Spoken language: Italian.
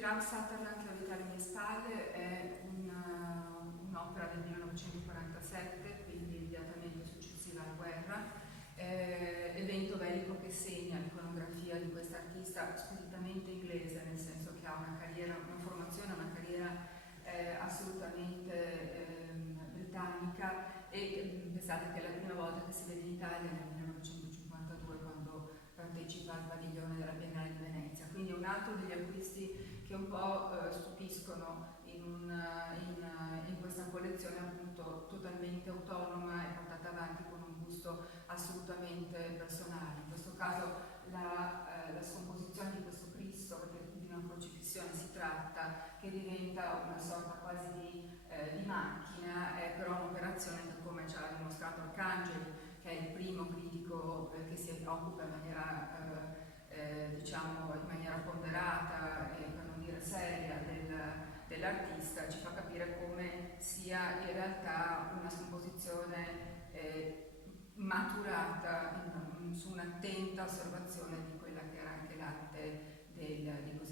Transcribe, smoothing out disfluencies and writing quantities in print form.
Tirab Sutherland, La vita alle mie spalle, è un'opera del 1947, quindi immediatamente successiva alla guerra, evento bellico che segna l'iconografia di questa artista squisitamente inglese, nel senso che ha una carriera, una formazione, una carriera assolutamente britannica, e pensate che è la prima volta che si vede in Italia nel 1952, quando partecipa al padiglione della Biennale di Venezia. Quindi è un altro degli acquisti che un po' stupiscono in questa collezione, appunto totalmente autonoma e portata avanti con un gusto assolutamente personale. In questo caso la scomposizione di questo Cristo, perché di una crocifissione si tratta, che diventa una sorta quasi di macchina, è però un'operazione che, come ci ha dimostrato Arcangeli, che è il primo critico che si occupa in maniera diciamo in maniera ponderata e per non dire seria dell'artista, ci fa capire come sia in realtà una scomposizione maturata su un'attenta osservazione di quella che era anche l'arte di così